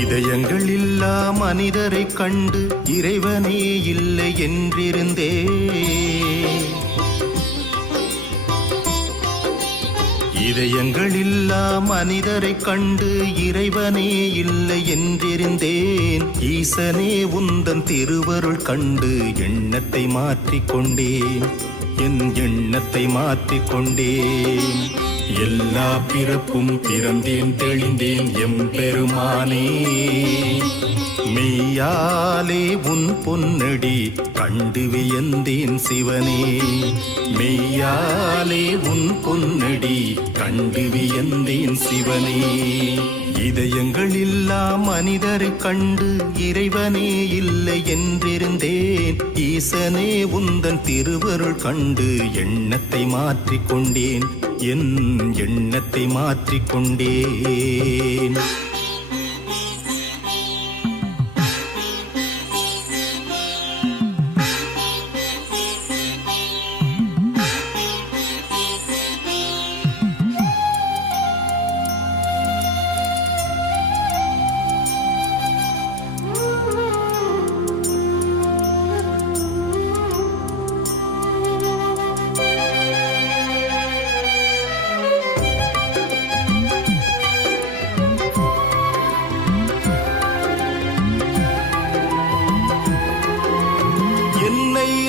இதயங்கள் இல்லா மனிதரை கண்டு இறைவனே இல்லை என்றிருந்தே. இதயங்கள் இல்லா மனிதரை கண்டு இறைவனே இல்லை என்றிருந்தேன். ஈசனே உந்தன் திருவருள் கண்டு எண்ணத்தை மாற்றிக்கொண்டேன். என் எண்ணத்தை மாற்றிக்கொண்டேன். எல்லா பிறப்பும் பிறந்தேன் தெளிந்தேன் எம்பெருமானே. மெய்யாலே உன் பொன்னடி கண்டு வியந்தேன் சிவனே. மெய்யாலே உன் பொன்னடி கண்டு வியந்தேன் சிவனே. இதயங்கள் இல்லா மனிதரை கண்டு இறைவனே இல்லை என்றிருந்தேன். ஈசனே உந்தன் திருவருள் கண்டு எண்ணத்தை மாற்றிக்கொண்டேன். என் எண்ணத்தை மாற்றிக்கொண்டேன்.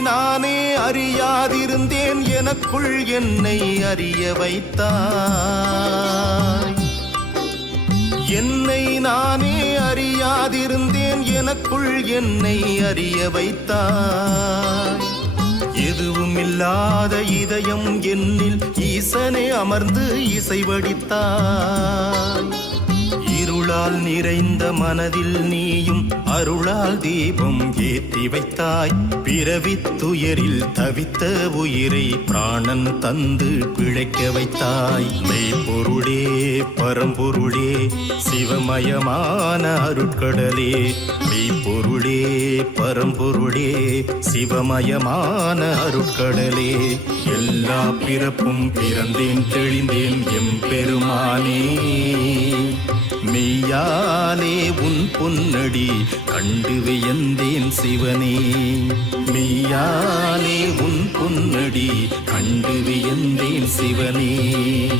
நானே அறியாதிருந்தேன் எனக்குள் என்னை அறிய வைத்தாய். என்னை நானே அறியாதிருந்தேன் எனக்குள் என்னை அறிய வைத்தாய். எதுவும் இல்லாத இதயம் என்னில் ஈசனே அமர்ந்து இசை வடித்தாய். இருளால் நிறைந்த மனதில் நீயும் அருளால் தீபம் ஏற்றி வைத்தாய். பிறவித் துயரில் தவித்த உயிரை பிராணன் தந்து பிழைக்க வைத்தாய். மெய்ப்பொருளே பரம்பொருளே சிவமயமான அருட்கடலே. மெய்ப்பொருளே பரம்பொருளே சிவமயமான அருட்கடலே. எல்லா பிறப்பும் பிறந்தேன் தெளிந்தேன் எம்பெருமானே. மெய்யாலே உன் பொன்னடி கண்டு வியந்தேன் சிவனே. மெய்யாலே உன் பொன்னடி கண்டு வியந்தேன் சிவனே.